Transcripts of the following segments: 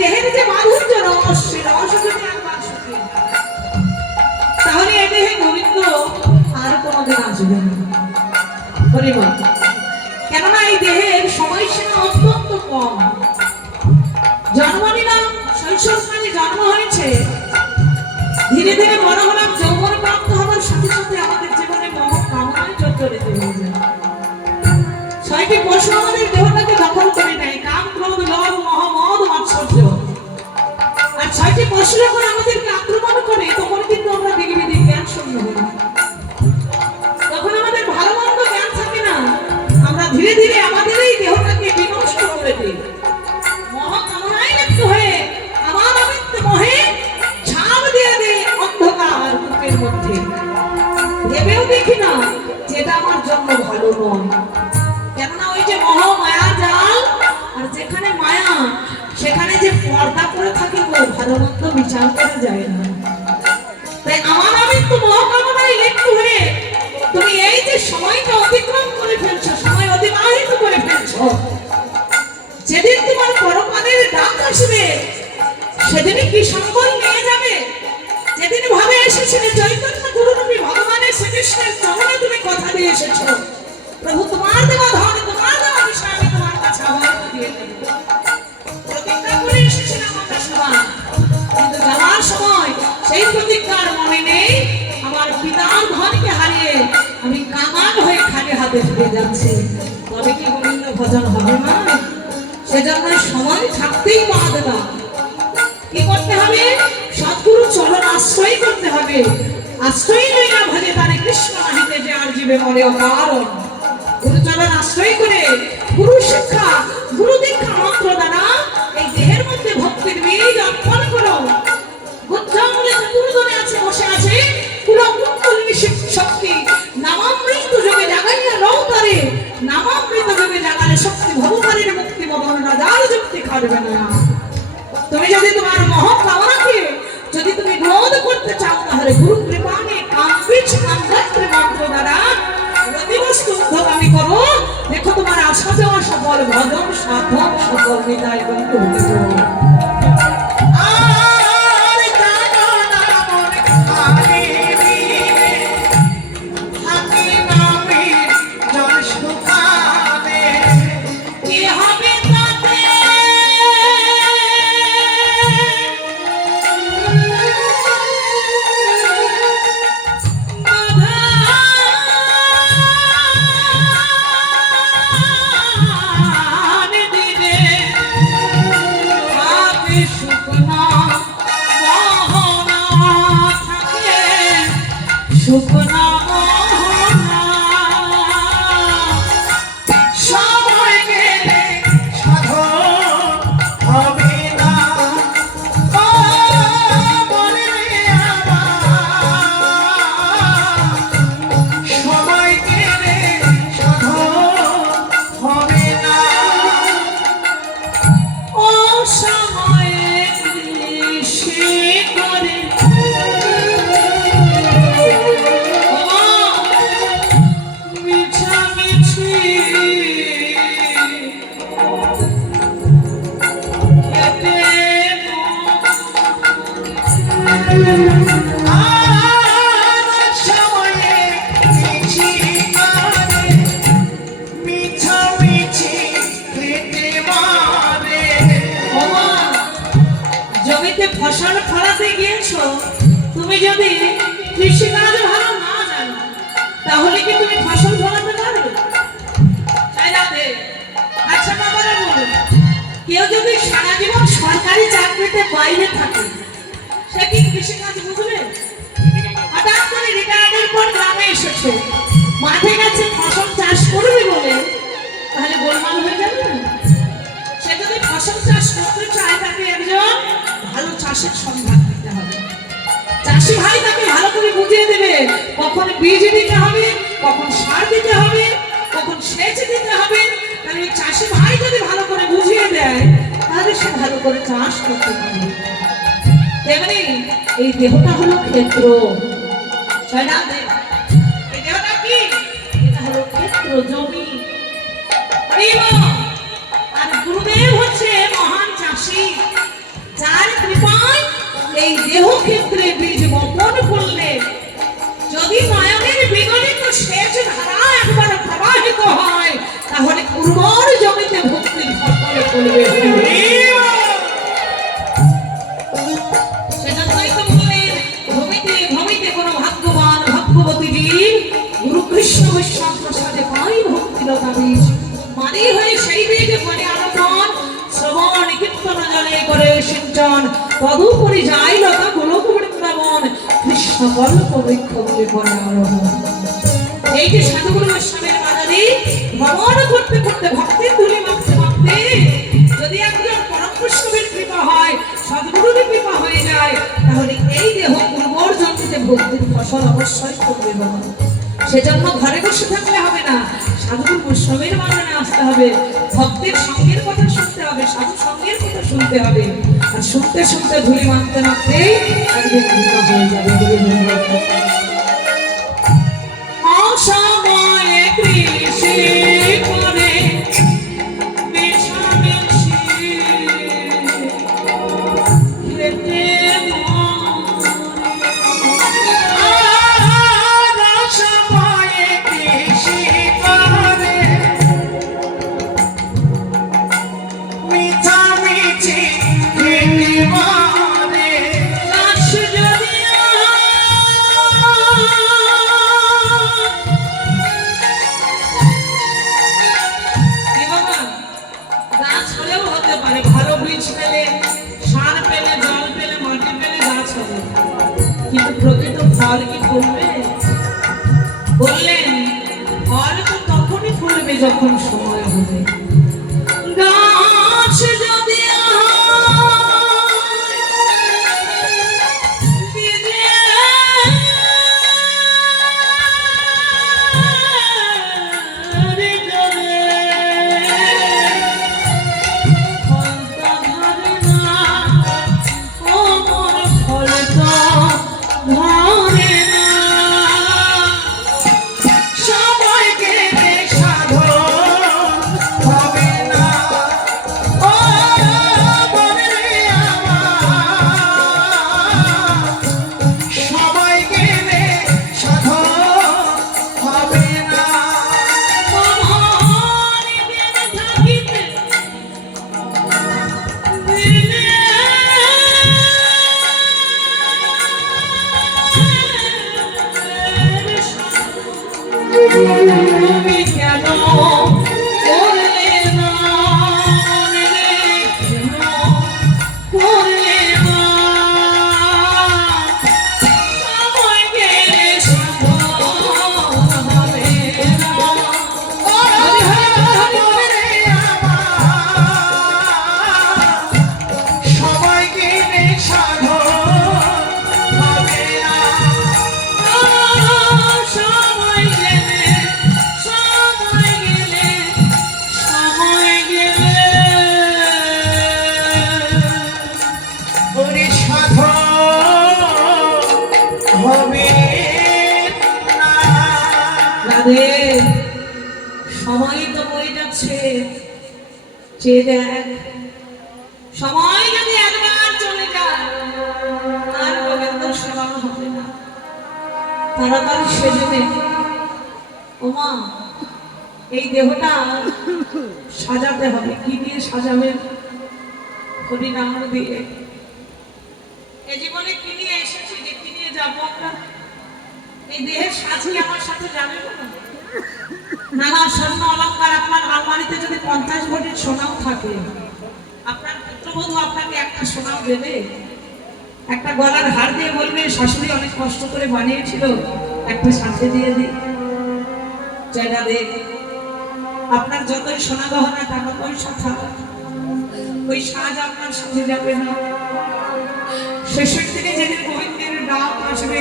দেহের যে মাধুর্য রস, সে রস যদি একবার শুকিয়ে যায়, তাহলে এই দেহে গোবিন্দ আর কোনোদিন আসবে না। হরিবল। কেননা এই দেহের সময়সীমা অত্যন্ত কম। জন্ম নিলাম, শৈশবকালে জন্ম হয়েছে, ধীরে ধীরে বড় হলাম, যৌবন প্রাপ্ত হবার সাথে সাথে আমাদের জীবনে মোহ কামনায় জর্জরিত হয়ে যায়। ছয়টি পশু আমাদের দেহটাকে দখল করে নেয়, কাম, ক্রোধ, লোভ, মোহ, মদ, মাৎসর্য। আর ছয়টি পশু যখন আমাদেরকে আক্রমণ করে, তখন কিন্তু আমরা দিকে দিকে জ্ঞান শূন্য হই। তখন আমাদের ভালো মন্দ জ্ঞান থাকে না, আমরা ধীরে ধীরে আমাদের এই দেহটাকে বিনষ্ট করে দিই। মোহ কামনায় লিপ্ত হয়ে আমার অমিত্র মোহে ছাপ দিয়ে দেয় অন্ধকার কূপের মধ্যে। ভেবেও দেখি না যেটা আমার জন্য ভালো নয়। কেননা ওই যে মোহ মায়া জাল, আর যেখানে মায়া সেখানে যে পর্দা করে থাকে, ও ভালো মন্দ বিচার করা যায় না। তাই আমার অমিত্র মোহ কামনায় লিপ্ত হয়ে তুমি এই যে সময়টা অতিক্রম করে ফেলছো, সময় অতিবাহিত করে ফেলছো, যেদিন তোমার পরকালের ডাক আসবে, সেদিনই কি সম্বল নিয়ে যাবে? যেদিন ভাবে এসেছিলে চৈতন্য গুরুরূপী ভগবানের শ্রীকৃষ্ণের চরণে তুমি কথা দিয়ে এসেছো, প্রভু তোমার দেওয়া ধন, তোমার দেওয়া বিষয় আমি তোমার কাছে আবার দিয়ে দেব। প্রতিজ্ঞা করে এসেছিলাম আমরা সবাই, কিন্তু যাওয়ার সময় সেই প্রতিজ্ঞার মনে নেই। আমার পিতার ধনকে হারিয়ে আমি কাঙাল হয়ে খালি হাতে ফিরে যাচ্ছি। তবে কি গোবিন্দ ভজন হবে না? সেজন্য সময় থাকতেই মা দেবা কি করতে হবে? সদ্গুরু চরণ আশ্রয় করতে হবে। আশ্রয় লইয়া ভজে তারে কৃষ্ণ নাহিতে যে আর জীবে মরে অকারণ। গুরু চরণ আশ্রয় করে গুরু শিক্ষা, গুরু দীক্ষা মন্ত্র দ্বারা এই দেহের মধ্যে ভক্তির বীজ অর্পণ করো। গুজ্জঙ্গলে চতুর্দনে আছে, বসে আছে কুলকুণ্ডলিনী শক্তি। নামামৃত যোগে জাগাইয়া রৌতারে, নামামৃত যোগে জাগালে শক্তি ভবতারীর মুক্তি বদন রাজার যুক্তি খাটবে না। তুমি যদি তোমার মোহ কামনাকে যদি তুমি রোধ করতে চাও, তাহলে গুরু কৃপা নিয়ে কামবীজ কামগাত্রী মন্ত্র দ্বারা প্রতিবস্তু উদ্ধগামী করো। দেখো তোমার আশা যাওয়া সকল ভজন সাধন সকল বিদায় বন্ধ হতে পারো। ফসল ফলাতে গিয়েছো, তুমি যদি কৃষিকাজ ভালো না জানো, তাহলে কি তুমি ফসল ফলাতে পারবে? আচ্ছা বাবারা বলুন, কেউ যদি সারা জীবন সরকারি চাকরিতে বাইরে থাকে, সে কি কৃষিকাজ বুঝবে? হঠাৎ করে রিটায়ার্ডের পর গ্রামে এসেছে, মাঠে গেছে ফসল চাষ করবে বলে, তাহলে গোলমাল হয়ে যাবে না? সে যদি ফসল চাষ করতে চায়, তাকে একজন ভালো চাষের সন্ধান দিতে হবে। চাষি ভাই তাকে ভালো করে বুঝিয়ে দেবে কখন বীজ দিতে হবে, কখন সার দিতে হবে, কখন সেচ দিতে হবে। তাহলে চাষি ভাই যদি ভালো করে বুঝিয়ে দেয়, তাহলে সে ভালো করে চাষ করতে পারবে। তেমনি এই দেহটা হলো ক্ষেত্র। এই দেহটা কি? এটা হলো ক্ষেত্র, জমি। আর গুরুদেব হচ্ছে মহান চাষি। সেজন্যই তো বললেন ভূমিতে ভূমিতে কোনো ভাগ্যবান ভাগ্যবতী বীর গুরু কৃষ্ণ বৈষ্ণব প্রসাদে পাই ভক্তিলতা বীজ মানে হয়ে সেই বীজ মানে আরোপণ শ্রবণ কীর্তন জলে করে সিঞ্চন তদুপরি যাই লতা গোলক বৃন্দাবন কৃষ্ণ কল্প বৃক্ষ বলে করে আরোহণ। এই যে সাধুগুরু বৈষ্ণবের বাজারে ভ্রমণ করতে করতে ভক্তির ধুলি মাখতে মাখতে যদি একজন পরম বৈষ্ণবের কৃপা হয় সদ্গুরুর কৃপা হয়ে যায় তাহলে এই দেহ পূর্বর জন্মে ভক্তির ফসল অবশ্যই করবে বাবা। সেজন্য ঘরে বসে থাকলে হবে না, সাধুগুরু বৈষ্ণবের বাগানে আসতে হবে, ভক্তের সঙ্গের কথা শুনতে হবে, সাধু সঙ্গের কথা শুনতে হবে, আর শুনতে শুনতে ধুলি মাখতে মাখতে একদিন কৃপা হয়ে যাবে। অসময়ে কৃষি করে মেশামেশি খেতে অসময়ে কৃষি করে মিছামিছি খেতে মারে লাশ যদি গাছ হলেও হতে পারে, ভালো বীজ পেলে সার পেলে জল পেলে মাটি পেলে গাছ হবে, কিন্তু প্রকৃত ফল কি ফলবে? বললেন ফল তো তখনই ফলবে যখন সময় হবে। গাছ যদি তুমি কেন করলে না করলে না সময় গেলে হবে সময় গেলে হবে না সময় গেলে ওরে সাধন হবে না। সময় তো বয়ে যাচ্ছে, চেয়ে দেখ সময় যদি একবার চলে যায় আর গোবিন্দ সেবা হবে না। তাড়াতাড়ি সেজে নে ওমা, এই দেহটা সাজাতে হবে। কি দিয়ে সাজাবেন? হরিনাম দিয়ে। এ জীবনে কি নিয়ে এসেছি, যে কি নিয়ে যাবো আমরা? এই দেহের সাজ কি আমার সাথে যাবে না? না, স্বর্ণ অলঙ্কার আপনার আলমারিতে যদি 50 ভরির সোনাও থাকে, আপনার পুত্রবধূ আপনাকে একটা সোনাও দেবে? একটা গলার হার দিয়ে বলবে শাশুড়ি অনেক কষ্ট করে বানিয়েছিল, একটা সাথে দিয়ে দিই। জায়গা দে। আপনার যতই সোনা গহনা টাকা পয়সা থাক, ওই সাজ আপনার সাথে যাবে না। শেষের দিনে যেদিন গোবিন্দের ডাক আসবে,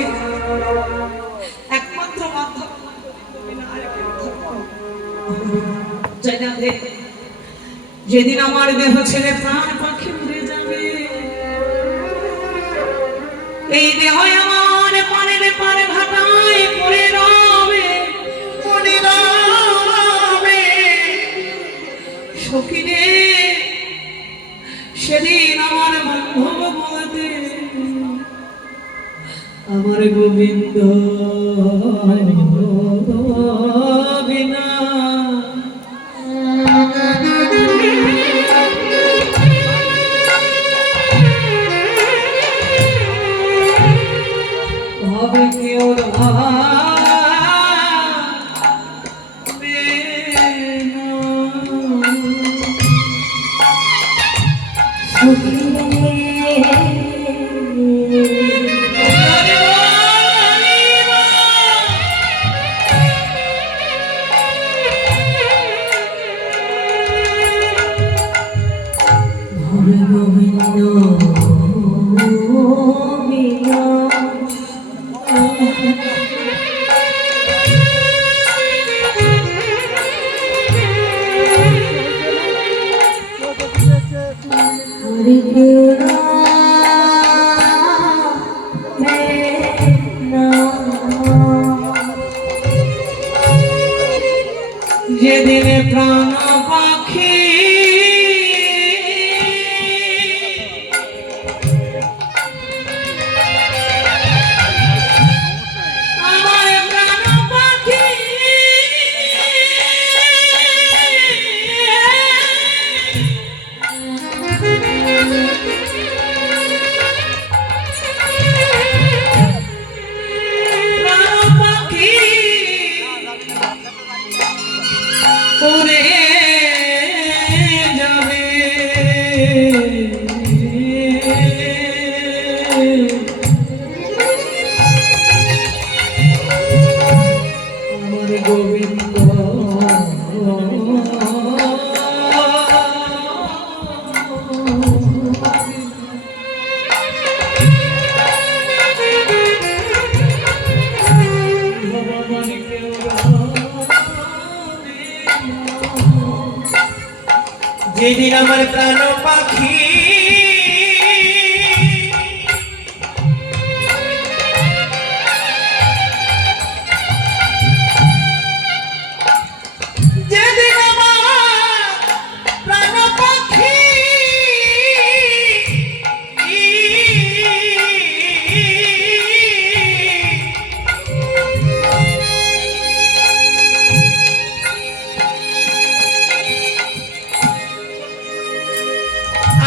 একমাত্র মাধ্যম জায়গা দে। যেদিন আমার দেহ ছেড়ে প্রাণ পাখি উড়ে যাবে, এই দেহ আমার পানের পারে ভাটায় পড়ে রবে, পড়ে রবে সখিরে। সেদিন আমার বান্ধব বলতে আমার গোবিন্দ বিনা যেদিনে প্রাণ পাখি আমার প্রাণ পাখি উড়ে যাবে আমার গোবিন্দ যেদিন আমার প্রাণ পাখি যেদিন আমার প্রাণ পাখি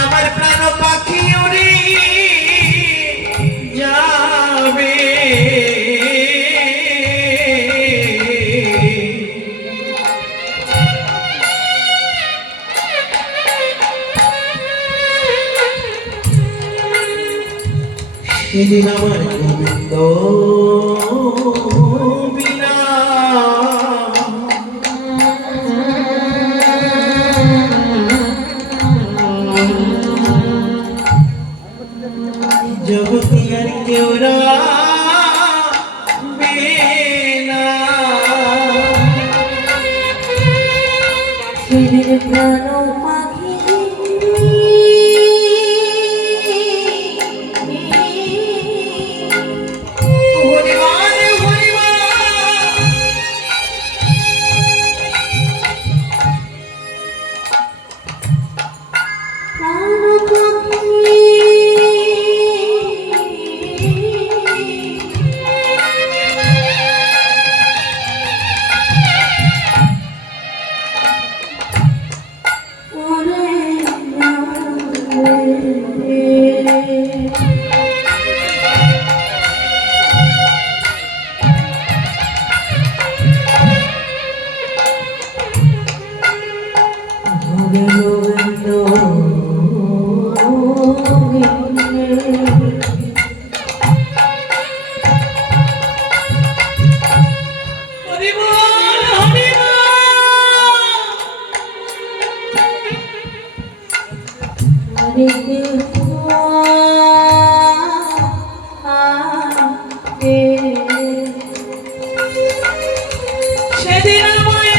আমার প্রাণ পাখি উড়ে যাবে সেদিন আমার গোবিন্দ বিনা জগতি আর কেউ রাবে না প্রাণ পাখি হরিবার হরিবার প্রাণ পাখি সেদিন আমায়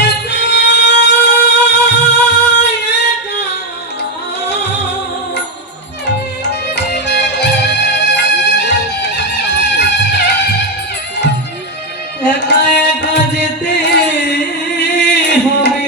একা একা যেতে হবে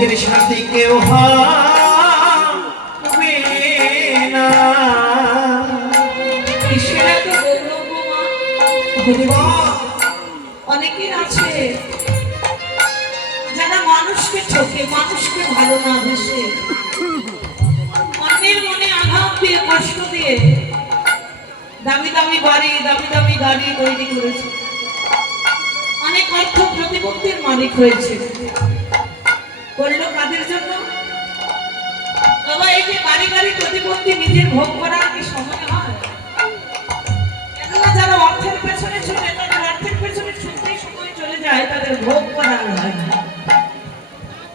সঙ্গের সাথে কেউ হবে না। কিসের এত গৌরব গো মা? হরিমা অনেকের আছে যারা মানুষকে ঠকে, মানুষকে ভালো না বেসে, অন্যের মনে আঘাত দিয়ে, কষ্ট দিয়ে দামি দামি বাড়ি, দামি দামি গাড়ি তৈরি করেছে, অনেক অর্থ প্রতিপত্তির মালিক হয়েছে। করলো কাদের জন্য? বাবা, এই যে বাড়ি গাড়ি প্রতিপত্তি নিজের ভোগ করার কি সময় হয়? কেননা যারা অর্থের পেছনে ছুটে, তাদের অর্থের পেছনে ছুটতেই সময় চলে যায়, তাদের ভোগ করা হয় না।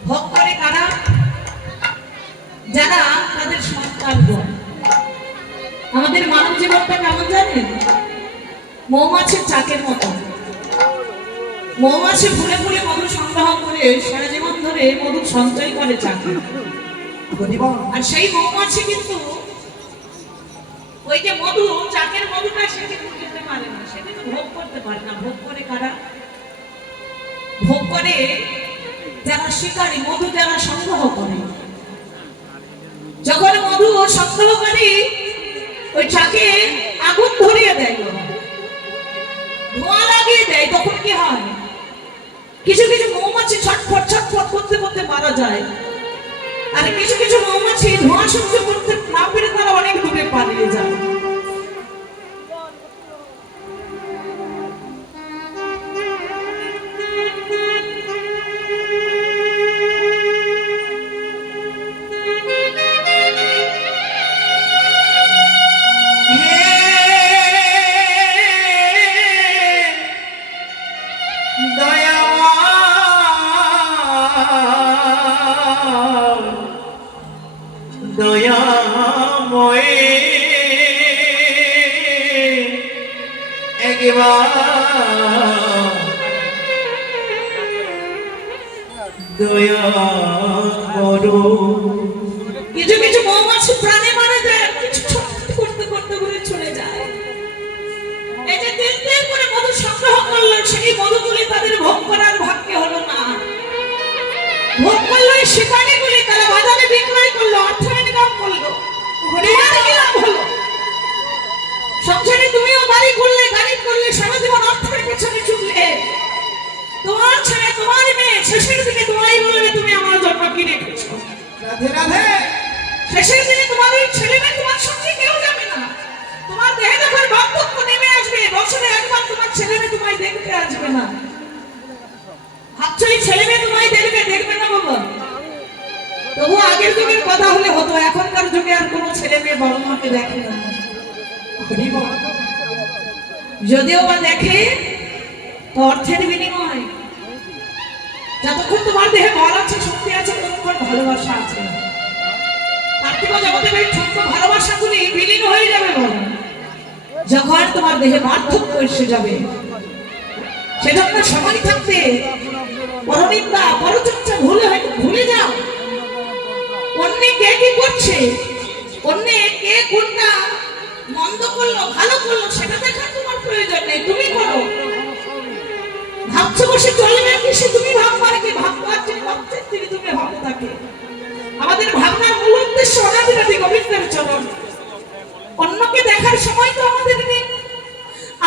ভোগ করে কারা? যারা তাদের সন্তানগণ। আমাদের মানব জীবনটা কেমন জানেন? মৌমাছির চাকের মতো। মৌমাছি ফুলে ফুলে মধু সংগ্রহ করে সারা জীবন ধরে মধু সঞ্চয় করে চাকে। হরিমা আর সেই মৌমাছি কিন্তু ওই যে মধু, চাকের মধুটা সে কিন্তু খেতে পারে না, সে কিন্তু ভোগ করতে পারে না। ভোগ করে কারা? ভোগ করে যারা শিকারী, মধু যারা সংগ্রহ করে। যখন মধু সংগ্রহকারী ওই চাকে আগুন ধরিয়ে দেয়, ধোঁয়া লাগিয়ে দেয়, তখন কি হয়? কিছু কিছু মৌমাছি ছটফট ছটফট করতে করতে মারা যায়। আর কিছু কিছু মৌমাছি ধোঁয়া সহ্য করতে না পেরে তারা অনেক দূরে পালিয়ে যায়। দয়াময় একবার দয়া করো। কিছু কিছু মৌমাছি প্রাণে মারা যায়, কিছু ছটফট করতে করতে ঘুরে চলে যায়। এই যে তিল তিল করে মধু সংগ্রহ করলো, সেই মধু তুলে তাদের ভোগ করার ভাগ্যে হলো না। ভোগ করলো এই শিকারীগুলি, তারা বাজারে বিক্রয় করলো, অর্থ ইনকাম করলো। তোমার কি লাভ হলো? সংসারে তুমিও বাড়ি করলে, গাড়ি করলে, সারা জীবন অর্থের পেছনে ছুটলে। তোমার ছেলে, তোমার মেয়ে শেষের দিকে তোমারই বলবে তুমি আমার জন্য কি রেখেছো। রাধে রাধে। শেষের দিনে তোমার ওই ছেলে মেয়ে তোমার সঙ্গে কেউ যাবে না। তোমার দেহে যখন বার্ধক্য নেমে আসবে, বছরে একবার তোমার ছেলে মেয়ে তোমায় দেখতে আসবে না। ভাবছো এই ছেলে মেয়ে তোমায় দেখবে? দেখবে না বাবা। তবু আগের যুগের কথা হলে হতো, এখনকার যুগে আর কোনো ছেলে মেয়ে বাবা মাকে দেখে না। হরিমা যদিও বা দেখে তো অর্থের বিনিময়। যতক্ষণ তোমার দেহে বল আছে, শক্তি আছে, ততক্ষণ ভালোবাসা আছে। পার্থিব জগতের এই ছোট্ট ভালোবাসাগুলি বিলীন হয়ে যাবে বলো। যখন তোমার দেহে বার্ধক্য এসে যাবে, সেজন্য সময় থাকতে পরনিন্দা, পরচর্চা ভুলে যাও। অন্যে কে কি করছে, অন্যে কে কোনটা মন্দ করলো, ভালো করলো, সেটা দেখার তোমার প্রয়োজন নেই। তুমি করো। ভাবছো বসে চলবে কি? সে তুমি ভাববার কি? ভাববার যে ভাবছেন তিনি, তুমি ভাবতে থাকে। আমাদের ভাবনার মূল উদ্দেশ্য অনাদিরাদি গোবিন্দের চরণ। অন্যকে দেখার সময় তো আমাদের নেই।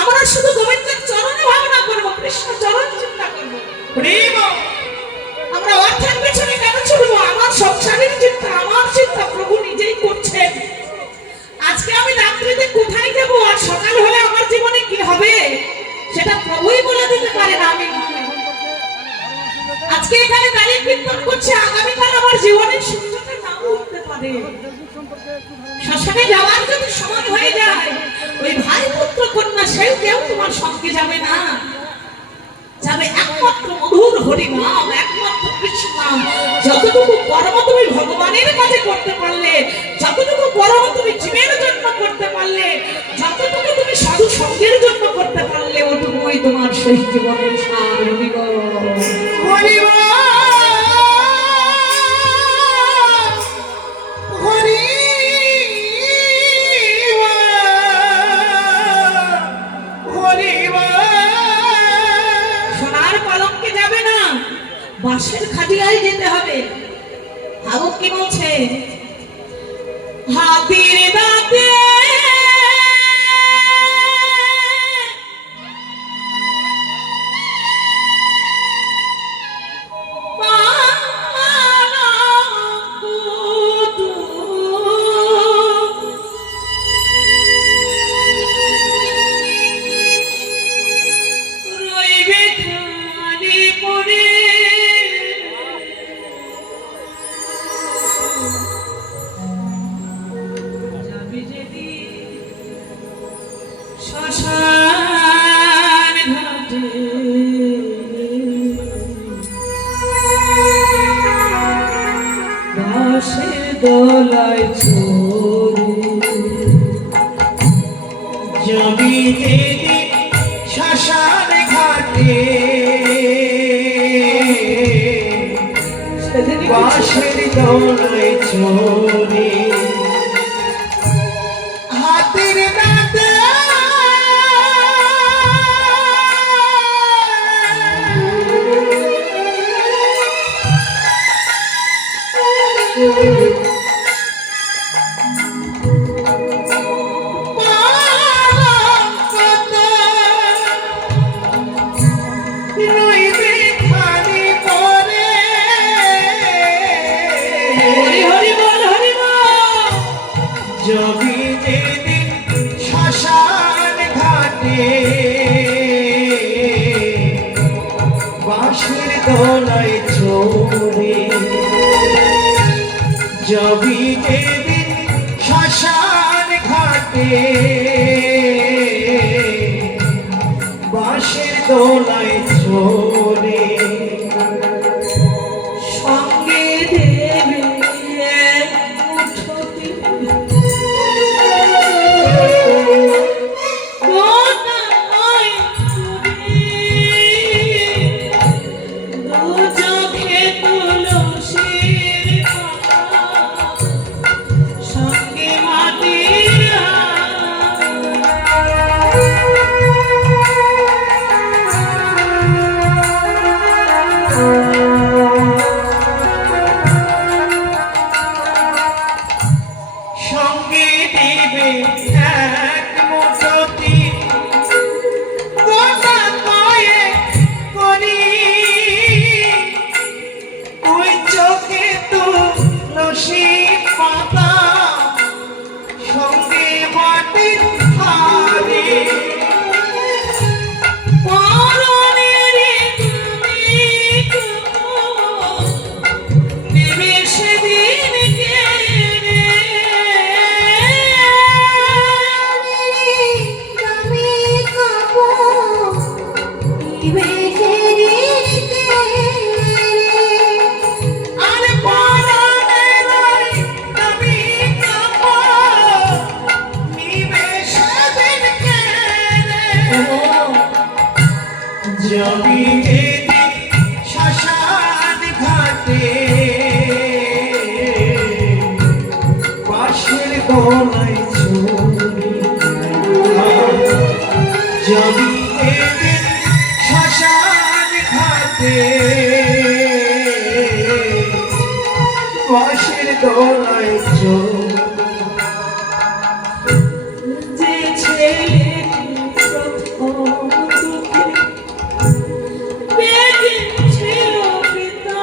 আমরা শুধু গোবিন্দের চরণে ভাবনা করবো, কৃষ্ণ চরণ চিন্তা করবো। আমরা অর্থের পেছনে কেন ছুটবো? আমার সংসারের চিন্তা, আমার চিন্তা প্রভু নিজেই করছেন। আজকে আমি রাত্রিতে কোথায় যাবো আর সকাল হলে আমার জীবনে কি হবে, সেটা প্রভুই বলে দিতে পারে না, আমি নয়। আজকে এখানে দাঁড়িয়ে কীর্তন করছে, আগামীকাল আমার জীবনের সূর্যটা নাও উঠতে পারে। শ্মশানে যাওয়ার যদি সময় হয়ে যায়, ওই ভাই পুত্র কন্যা সেও কেউ তোমার সঙ্গে যাবে না। যাবে একমাত্র মধুর হরি নাম, একমাত্র কৃষ্ণ নাম। যতটুকু কর্ম তুমি ভগবানের কাছে করতে পারলে, যতটুকু কর্ম তুমি জীবের জন্য করতে পারলে, যতটুকু তুমি সাধু সঙ্গের জন্য করতে পারলে, ওটুকুই তোমার শেষ জীবনের সার। সোনার পালঙ্কে যাবে না, বাঁশের খাটিয়ায় যেতে হবে। ভাবুক কি বলছে হাতির দাঁতে রইবে খালি পড়ে যাবি যেদিন শ্মশান ঘাটে বাঁশের দোলায় চড়ে জমি যেদিন শ্মশান ঘাটে সেদিনই বাঁশের দোলায় চড়ে হাতের দাঁতে রইবে খালি পরে হরি হরি বল হরি বল জমি যেদিন শ্মশান ঘাটে বাঁশের দোলায় চড়ে জমি যেদিন শ্মশান ঘাটে বাঁশের দোলায় চড়ে সঙ্গে দেবে এক মুঠোতে গোটায় তুমি দু চোখে তুলসীর পাতা সঙ্গে মাটির সঙ্গে দিবে এক মুঠোতি গোটা কয়ে করি তুই চোখে তুলসী পাতা সঙ্গে মাটির হাড়ি পরনেরে তুমি নেবে সেদিন কেড়ে তুমি কাবো দিবে সেদিন আর পরনের তুমি কাপড় নিবে সেদিন কেড়ে জমি যেদিন শ্মশান ঘাটে বাঁশের দোলায় চড়ে জমি যেদিন শ্মশান ঘাটে বাঁশের দোলায় চড়ে যে ছেলে প্রথম দুঃখে বেঁচেছিল পিতা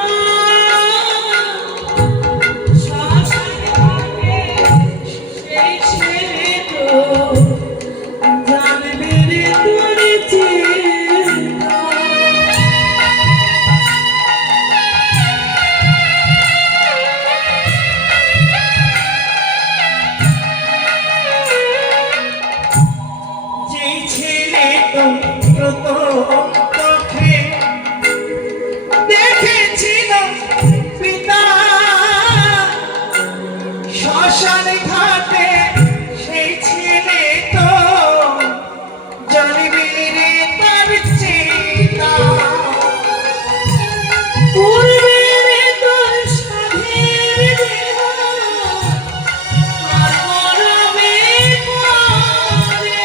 শ্মশান ঘাটে সেই ছেলে তো জানবে রে তোর চিন্তা যেই ছেলে তো প্রথম চোখে দেখেছিল পিতা শ্মশান ঘাটে সেই ছেলে তো জানবে রে তার চিন্তা পূর্বে রে তোর সাধের দেহ কর্মরবে করে।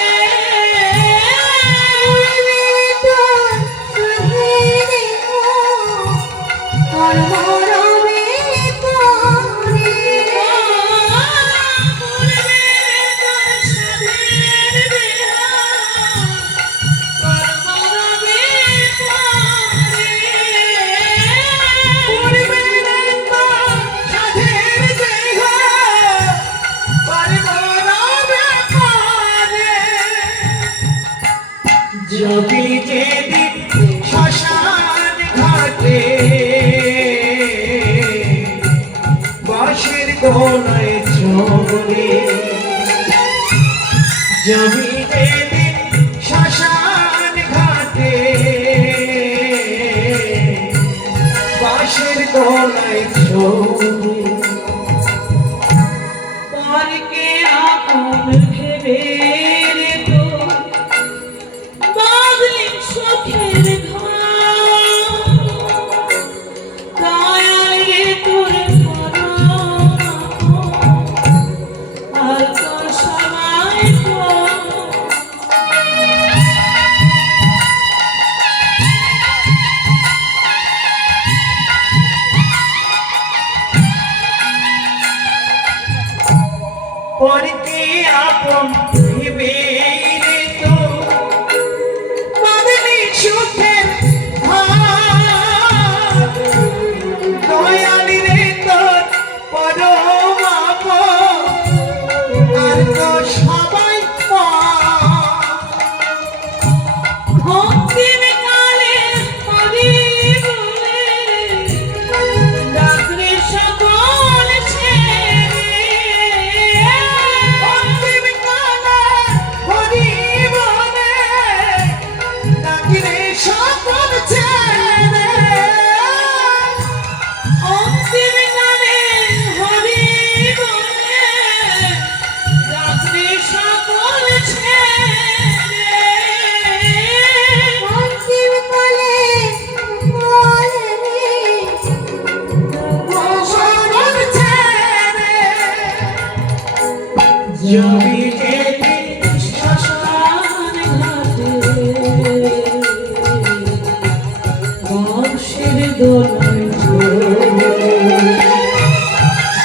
যদি যেদিন শ্মশান ঘাটে বাঁশের দোলায় চলে যদি যেদিন শ্মশান ঘাটে বাঁশের দোলায় চলে পরকে আপন ভেবে রে তো বাঁধলি সুখের ঘর। দয়াল রে তোর পরম আর তোর সবাই তোর। পরকে আপন ভেবে রে তো বাঁধলি সুখের ঘর। দয়াল রে তোর পরম আপন আর তোর সবাই পর। অন্তিম কালে হরি বলে ডাকরে সকল ছেড়ে। অন্তিম কালে হরি বলে ডাকিলে সকল ছেড়ে। অন্তিম কালে হরি বলে ডাকরে সকল ছেড়ে। অন্তিম কালে বলে সকল ছেড়ে যদি যেদিন শ্মশান বংশের দোলায়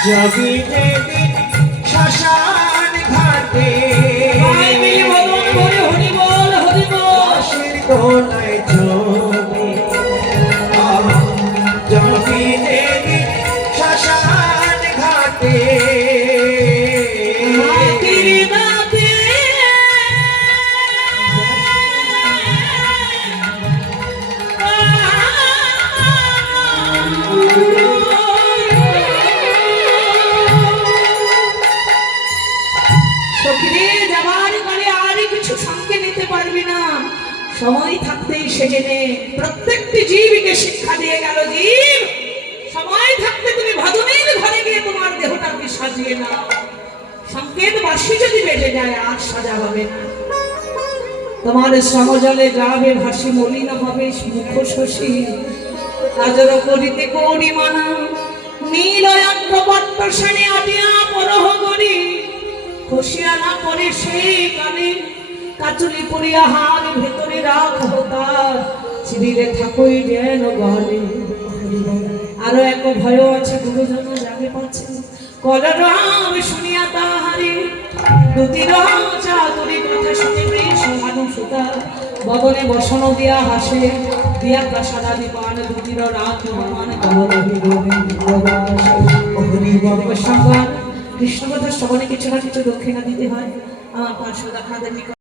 যদি যেদিন শ্মশান ঘাটে হরি বল হরি বল। বাঁশের দোলায় চলে যদি যেদিন শ্মশান ঘাটে মাটির দাঁতে সখিরে যাবার কালে আর কিছু সঙ্গে নিতে পারবি না। সময় থাকতেই সেজে নে। প্রত্যেকটি জীবকে শিক্ষা দিয়ে গেল, জীব সময় থাকতে তুমি ভজনের ঘরে গিয়ে তোমার দেহটাকে সাজিয়ে নাও। সংকেত বাসি যদি বেজে যায় আর সাজা হবে না। তোমার শ্রমজলে যাবে ভাসি, মলিন হবে মুখ শশী। কাজর করিতে কৌরি মানা নীলয়ান প্রবর্ত শ্রেণী আটিয়া পরহ করি। খুশিয়া না করে সেই কানে কাচুলি পরিয়া হার ভেতরে রাখো তার। চিরিলে থাকোই যেন গলে। আরো এক ভয় আছে গুরুজন জাগে পাচ্ছেন কলরাম শুনিয়া তাহারে। দুতির চাতুরি কথা শুনে মানুষ বদনে বসন দিয়া হাসে। দিয়া প্রাসাদা দীপান দুতির রাত মান কৃষ্ণ কথা শ্রবণে কিছু না কিছু দক্ষিণা দিতে হয়। আমার পার্শ্বদা খাদের নিকট